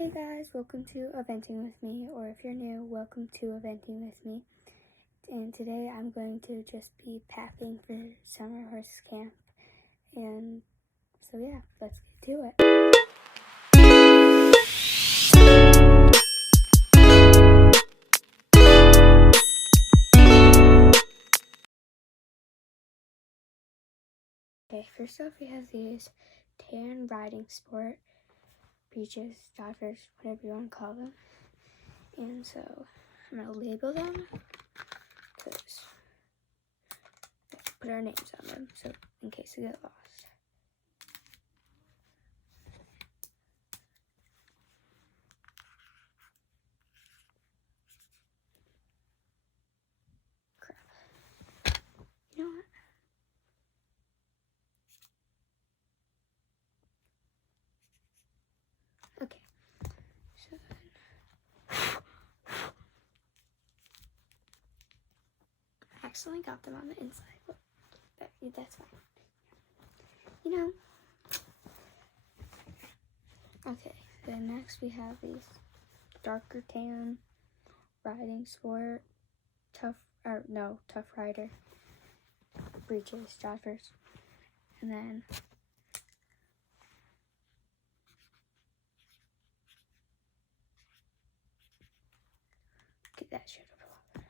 Hey guys, welcome to Eventing with me, or if you're new, welcome to Eventing with me. And today I'm going to just be packing for summer horse camp. And so yeah, let's get to it. Okay, first off we have these tan riding sport breeches, joggers, whatever you want to call them. And so I'm going to label them because we have to put our names on them, so in case we get lost. Crap. You know what? Okay, so I accidentally got them on the inside, but that's fine. You know. Okay, then next we have these darker tan riding sport tough rider breeches, joggers, and then get that shit up.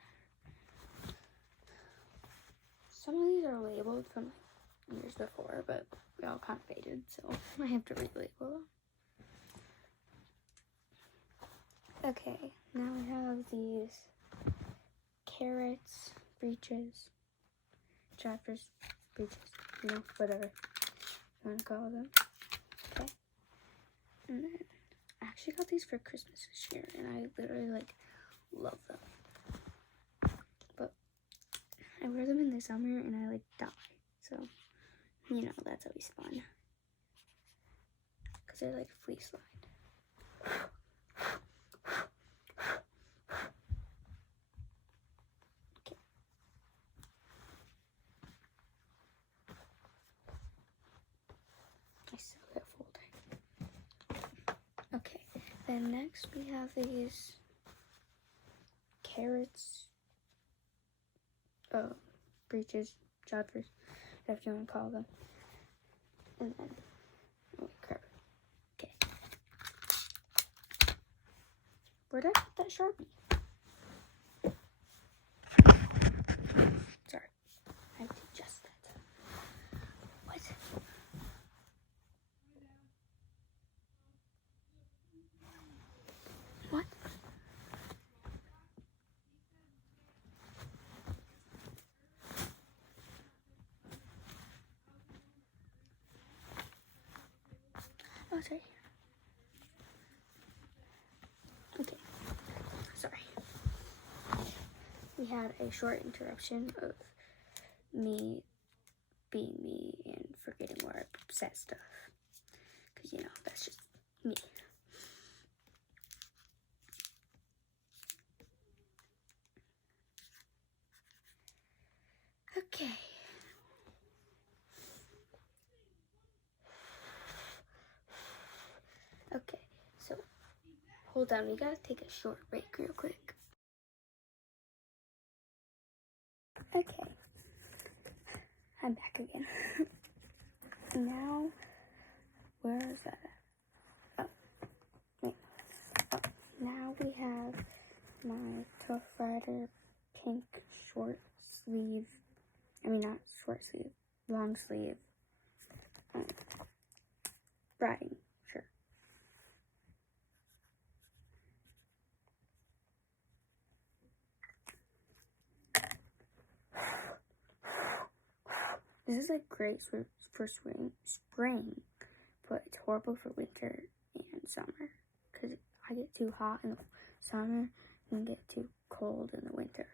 Some of these are labeled from like years before, but they all kind of faded, so I have to relabel them. Okay, now we have these carrots, breeches, joggers, breeches, whatever you want to call them. Okay, and then I actually got these for Christmas this year, and I literally love them. But I wear them in the summer, and I die. So that's always fun because they're fleece lined. Okay. I still got folding. Okay. Then next we have these carrots, breeches, joggers, whatever you want to call them. And then, crap. Okay. Where'd I put that Sharpie? Sorry. I have to adjust that. What? What? Oh, it's right here. Okay. Sorry. We had a short interruption of me being me and forgetting where I set stuff. Because, that's just me. Okay. Okay, so hold on, we gotta take a short break real quick. Okay, I'm back again. Now, where is that at? Oh, wait. Oh, now we have my Tough Rider pink short sleeve, not short sleeve, long sleeve, riding shirt. This is great for spring, but it's horrible for winter and summer because I get too hot in the summer and get too cold in the winter.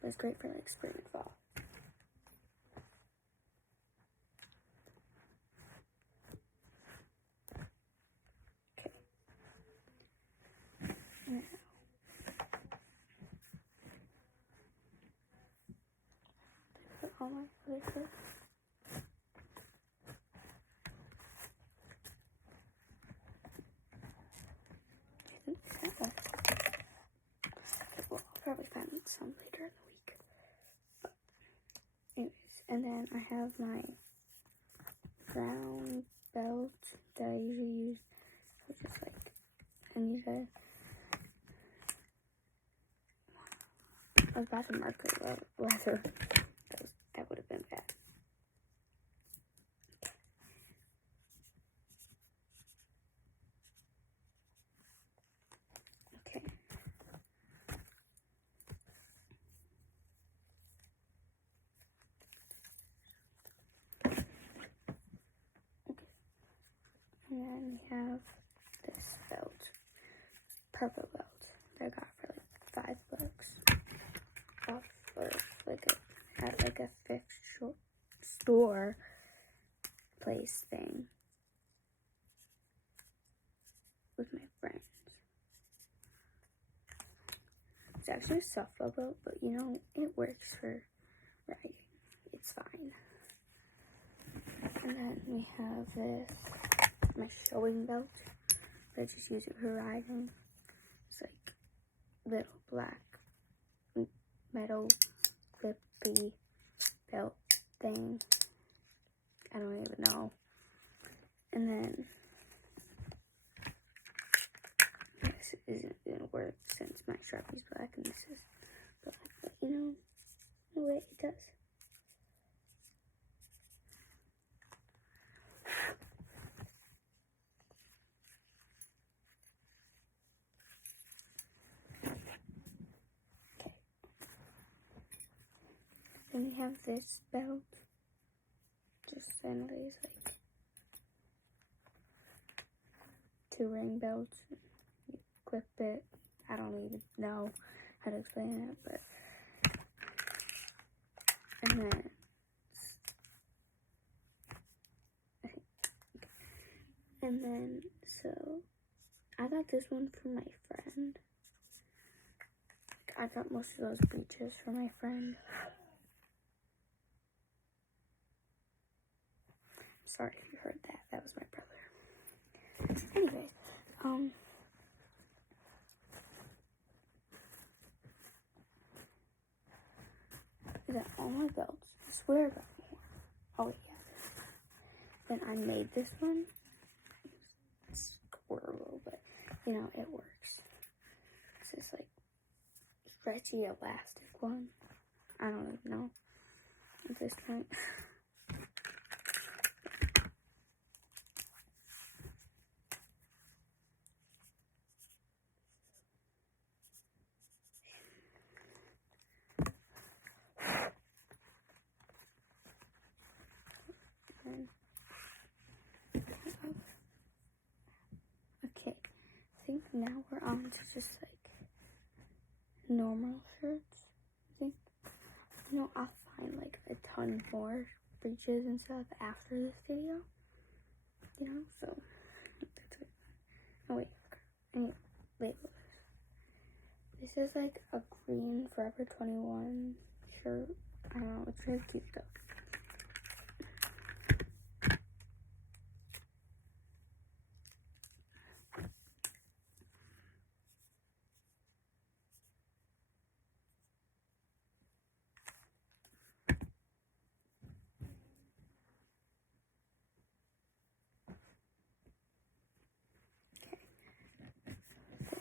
But it's great for spring and fall. Okay. Now, put all my places. get some later in the week. But anyways, and then I have my brown belt that I usually use. So just like, I need a, I was about to mark it leather. That would have been bad. Okay. And then we have this belt, purple belt that I got for like $5 off of like at like a thrift store place thing with my friends. It's actually a softball belt, but you know, it works for riding. It's fine. And then we have this, my showing belt. I just use it for riding. It's like little black metal clippy belt thing. I don't even know. And then this isn't gonna work since my Sharpie's black and this is black, but you know, the way it does. Okay. Then we have this belt. Just anyways, like 2 ring belts. You clip it. I don't even know how to explain it, but and then so I got this one from my friend. I got most of those breeches from my friend. Sorry if you heard that. That was my brother. Anyways, I got all my belts. I swear I got more. Oh wait, yeah. Then I made this one. It's horrible, but you know, it works. It's just like stretchy elastic one. I don't even know at this point. Okay, I think now we're on to just like normal shirts. I think, you know, I'll find like a ton more breeches and stuff after this video, you know, so that's it. Oh wait, I need to label this. This is like a green Forever 21 shirt. I don't know, it's really cute though.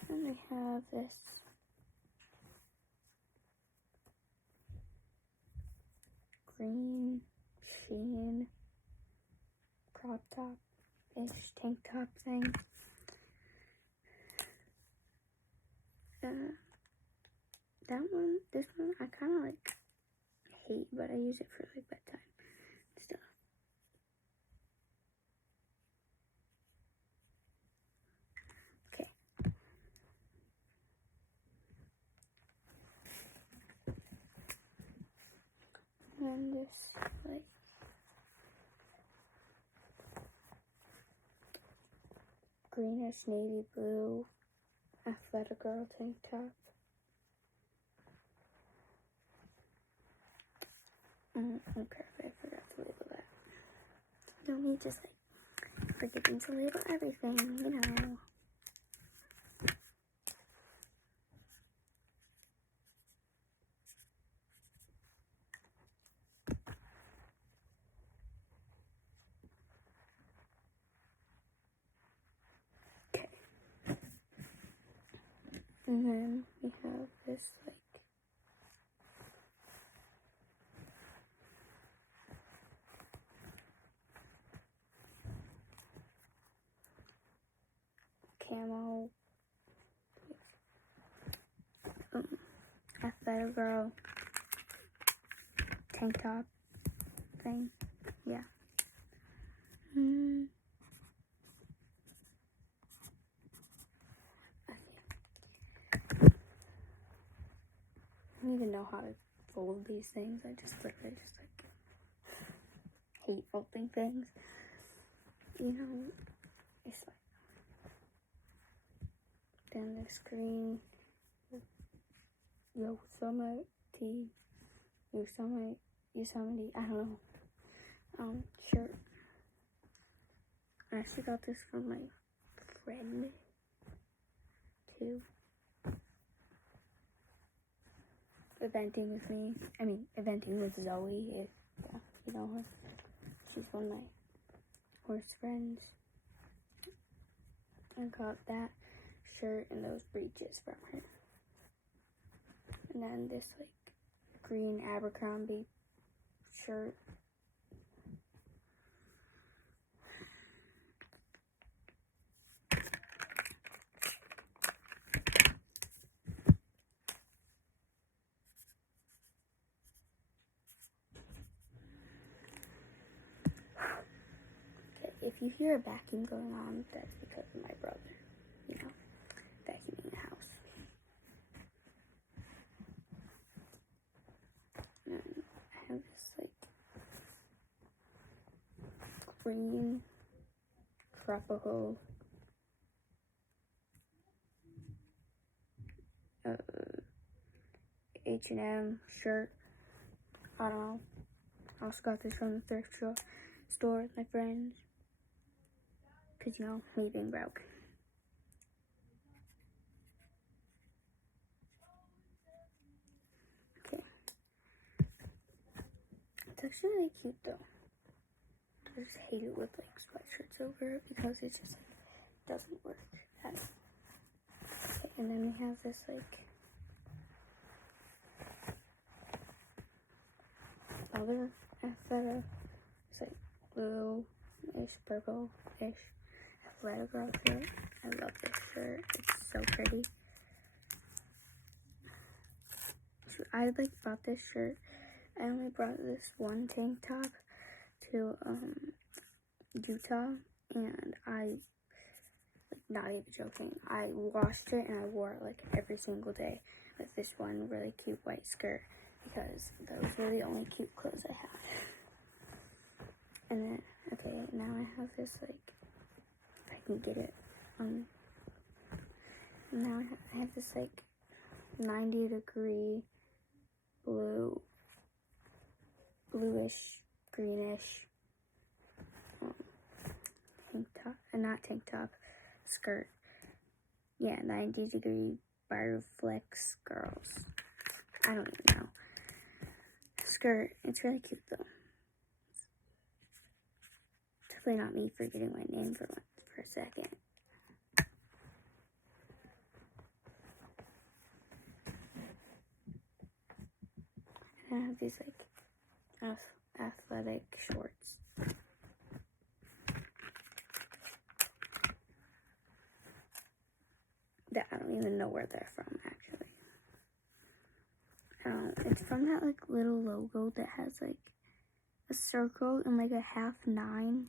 Then we have this green Shein crop top-ish tank top thing. This one, I kind of like hate, but I use it for like bedtime stuff. Okay. And then this like greenish navy blue athletic girl tank top. Okay, I forgot to label that. You know me just like forgetting to label everything, you know. And then we have this like camo athletic girl tank top thing. Yeah. I don't even know how to fold these things. I just literally just like hate folding things. You know, it's like then the screen Yosemite, I don't know, shirt. I actually got this from my friend too. Eventing with Zoe, if you know her. She's one of my horse friends. I got that shirt and those breeches from her. And then this like green Abercrombie shirt. Okay, if you hear a vacuum going on, that's because of my brother, you know, vacuuming the house. And I have this like green tropical H&M shirt. I don't know. I also got this from the thrift store with my friends. Because, you know, me being broke. Okay. It's actually really cute though. I just hate it with like sweatshirts over it because it just like, doesn't work at all. Okay, and then we have this like other athletic, it's like blue-ish, purple-ish athletic girl shirt. I love this shirt. It's so pretty. So I like bought this shirt. I only brought this one tank top to Utah, and I, like, not even joking, I washed it and I wore it like every single day with this one really cute white skirt because those were the only cute clothes I had. And then, okay, now I have this like, if I can get it, now I have this like 90-degree bluish, greenish tank top, skirt. Yeah, 90-degree Barflex girls. I don't even know. Skirt. It's really cute though. Definitely not me forgetting my name for a second. And I have these like athletic shorts. That I don't even know where they're from actually. It's from that like little logo that has like a circle and like a 1/2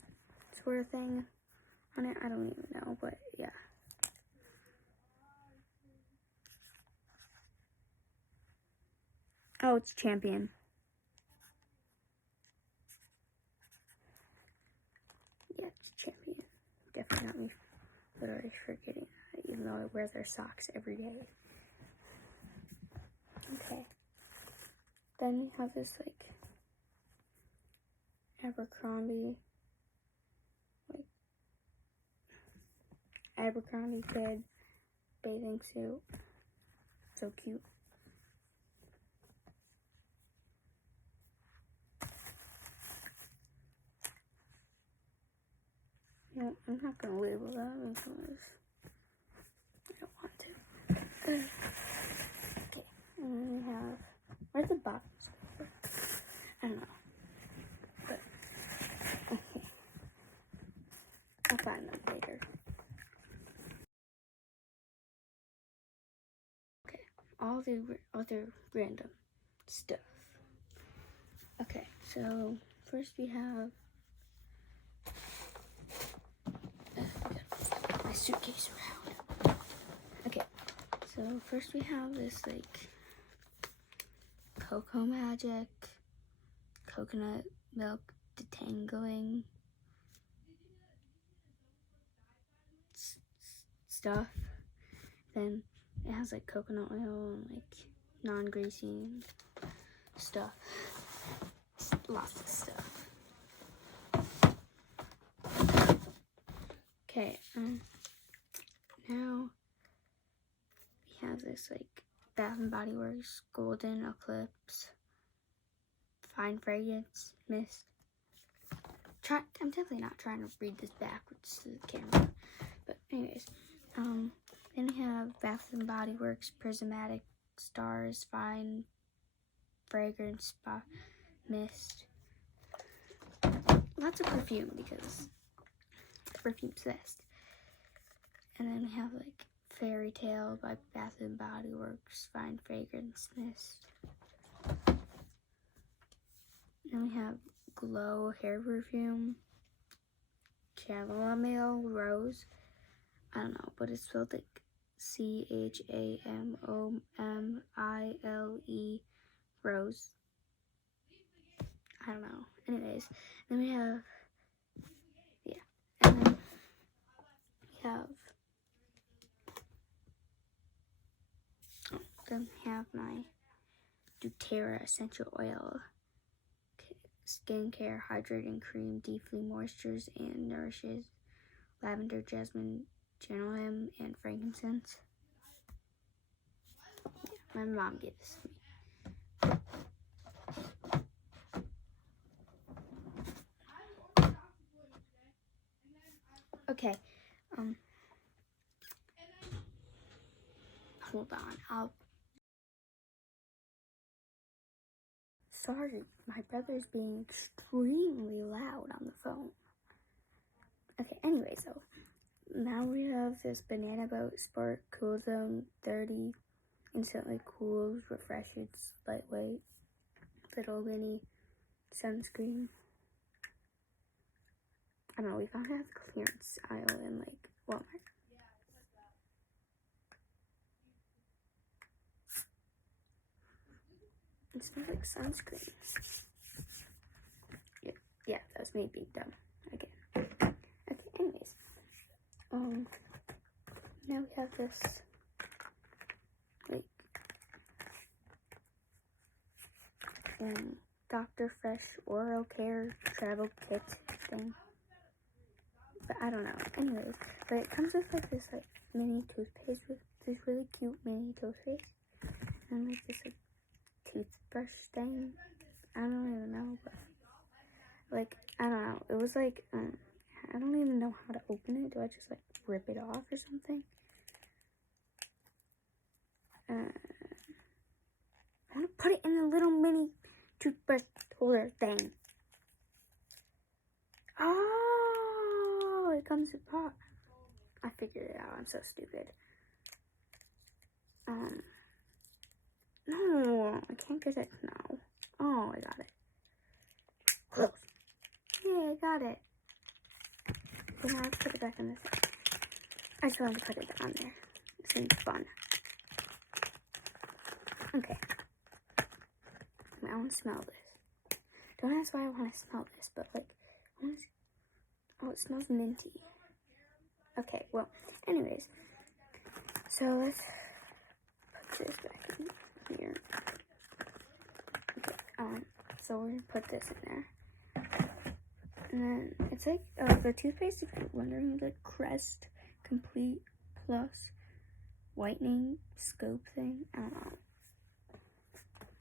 sort of thing on it. I don't even know, but yeah. Oh, it's Champion. Yeah, it's Champion. Definitely not me literally forgetting, even though I wear their socks every day. Okay. Then we have this like Abercrombie kid bathing suit. So cute. No, I'm not gonna label that because I don't want to. have, where's the box? I don't know. But, okay. I'll find them later. Okay, all the other random stuff. Okay, so first we have my suitcase around. Okay, so first we have this like Cocoa Magic coconut milk detangling stuff. Then it has like coconut oil and like non-greasy stuff. Lots of stuff. Okay, now we have this like Bath and Body Works Golden Eclipse Fine Fragrance Mist. I'm definitely not trying to read this backwards to the camera, but anyways, then we have Bath and Body Works Prismatic Stars Fine Fragrance Spa Mist. Lots of perfume because perfume's best. And then we have like Fairy Tale by Bath and Body Works Fine Fragrance Mist. Then we have Glow Hair Perfume Chamomile Rose. I don't know, but it's spelled like CHAMOMILE Rose. I don't know. Anyways, then we have, and then we have my doTERRA essential oil skincare hydrating cream, deeply moistures and nourishes lavender, jasmine, geranium, and frankincense. Yeah, my mom gave this to me. Okay, hold on, Sorry, my brother's being extremely loud on the phone. Okay, anyway, so now we have this Banana Boat Sport Cool Zone 30. Instantly cools, refreshes, lightweight, little mini sunscreen. I don't know, we found it at the clearance aisle in like Walmart. It smells like sunscreen. Yeah, that was me being dumb again. Okay, anyways. Now we have this like Dr. Fresh Oral Care Travel Kit thing. But I don't know. Anyways, but it comes with like this like mini toothpaste with this really cute mini toothpaste. And like this like toothbrush thing. I don't even know, but like I don't know. It was like I don't even know how to open it. Do I just like rip it off or something? I'm gonna put it in the little mini toothbrush holder thing. Oh, it comes with pot. I figured it out. I'm so stupid. No, I can't get it now. Oh, I got it. Close. Yeah, I got it. Okay, now let's put it back in this. I just wanted to put it on there. It seems fun. Okay. I want to smell this. Don't ask why I want to smell this, but like, oh, it smells minty. Okay, well, anyways. So let's put this back in here. Okay, so we're gonna put this in there. And then it's like, the toothpaste, if you're wondering, the Crest Complete Plus Whitening Scope thing. I don't know.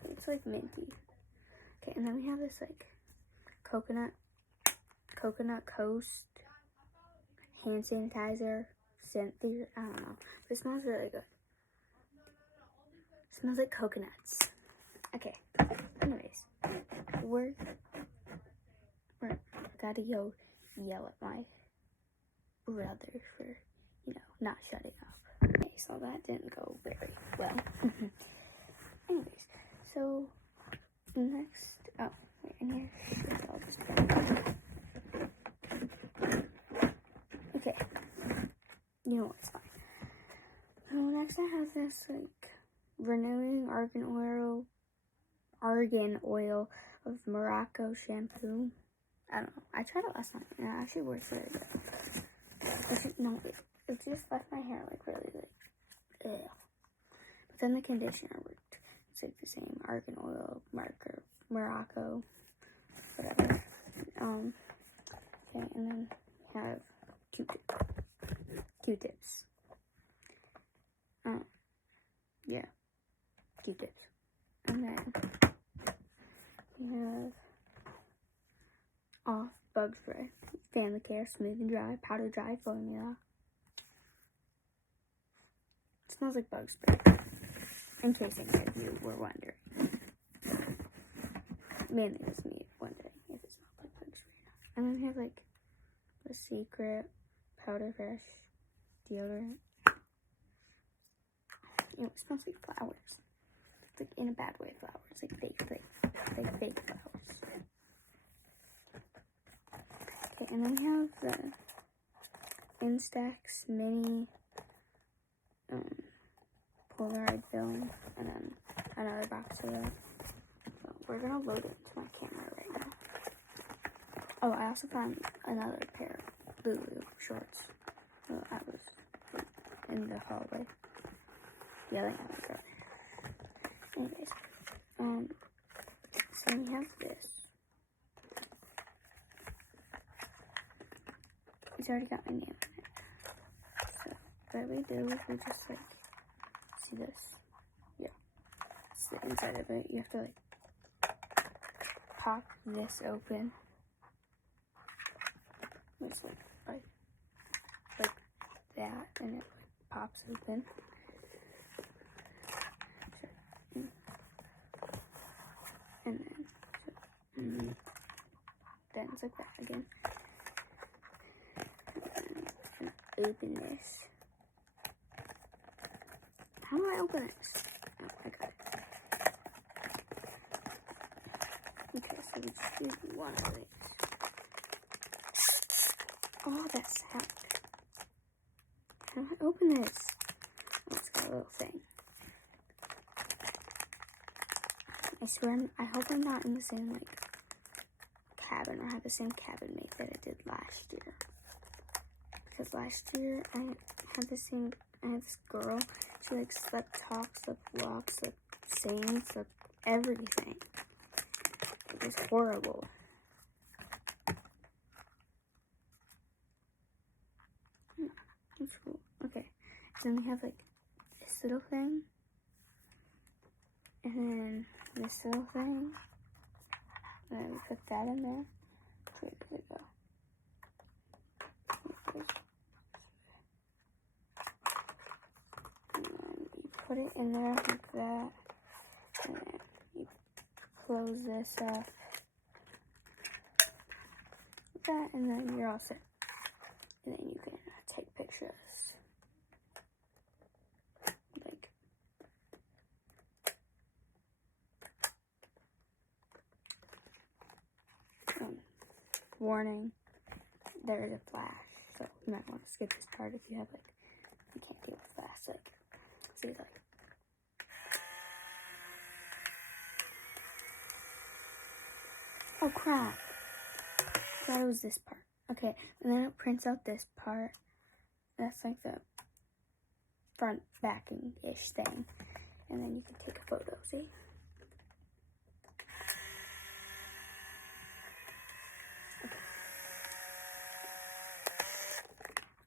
It's like minty. Okay, and then we have this like coconut Coast hand sanitizer scent theory. I don't know. But it smells really good. It smells like coconuts. Okay. Anyways, we're gotta go yell at my brother for, not shutting up. Okay, so that didn't go very well. Anyways, so next, wait, in here, I'll just okay, you know what, it's fine. So next I have this, renewing argan oil of Morocco shampoo. I don't know, I tried it last night, and it actually works very good. It just left my hair, really, ugh. But then the conditioner worked. It's the same, argan oil, Morocco, whatever. Okay, and then we have Q-tips. Yeah, Q-tips. And then we have off bug spray, family care, smooth and dry, powder dry formula. It smells like bug spray, in case any of you were wondering. Mainly it was me wondering if it smelled like bug spray. And then we have the Secret Powder Fresh deodorant. It smells like flowers. It's in a bad way, flowers, fake flowers. Okay, and then we have the Instax Mini Polaroid film, and then another box of that. So we're gonna load it into my camera right now. Oh, I also found another pair of Lulu shorts. I was in the hallway yelling at my brother. Anyways, so we have this. It's already got my name on it. So what we do is we just see this. Yeah. It's the inside of it. You have to pop this open. It's like that, and it pops open. And then it's like that again. And then open this. How do I open this? Oh, I got it. Okay, so we just do one of these. Oh, that sound. How do I open this? Oh, it's got a little thing. I swear, I hope I'm not in the same, cabin, or have the same cabin mate that I did last year. Because last year, I had this girl, she, slept, talks, walks, sings, everything. It was horrible. That's cool. Okay. Then we have, this little thing. And then this little thing. And then we put that in there. Where does it go? And then you put it in there like that. And then you close this up. Like that. And then you're all set. And then you can take pictures. Warning, there is a flash, so you might want to skip this part if you have you can't deal with flash. See, oh crap! That was this part. Okay, and then it prints out this part. That's the front backing-ish thing, and then you can take a photo. See.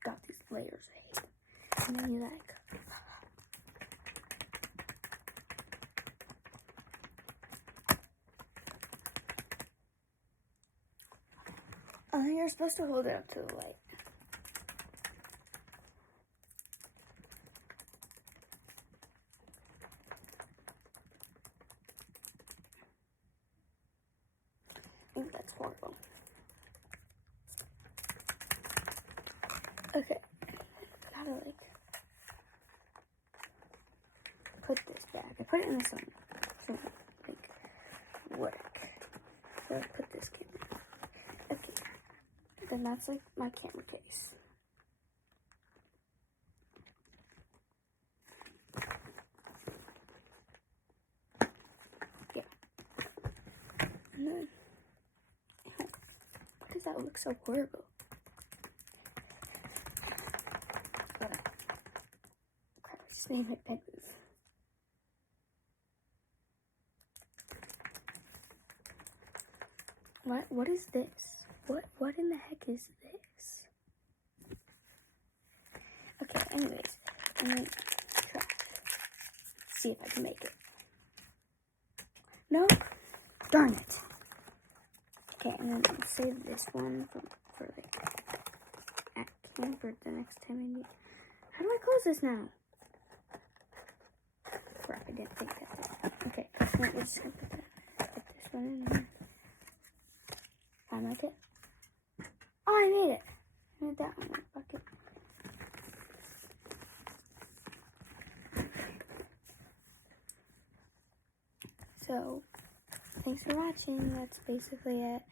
Got these layers I hate. And then you you're supposed to hold it up to the light. That's horrible. Okay. Gotta like put this back. I put it in the sun for like work. So I put this camera. Okay. Then that's like my camera case. Yeah. And then why does that look so horrible? Crap, I just made my pen move. What is this? What in the heck is this? Okay, anyways, I'm gonna try. See if I can make it. No? Darn it. Okay, and then I'll save this one for like at camp for the next time I need. How do I close this now? Crap, I didn't think that. Okay, now we're just gonna put this one in there. I like it. Oh, I made it. I made that one in the bucket. So, thanks for watching. That's basically it.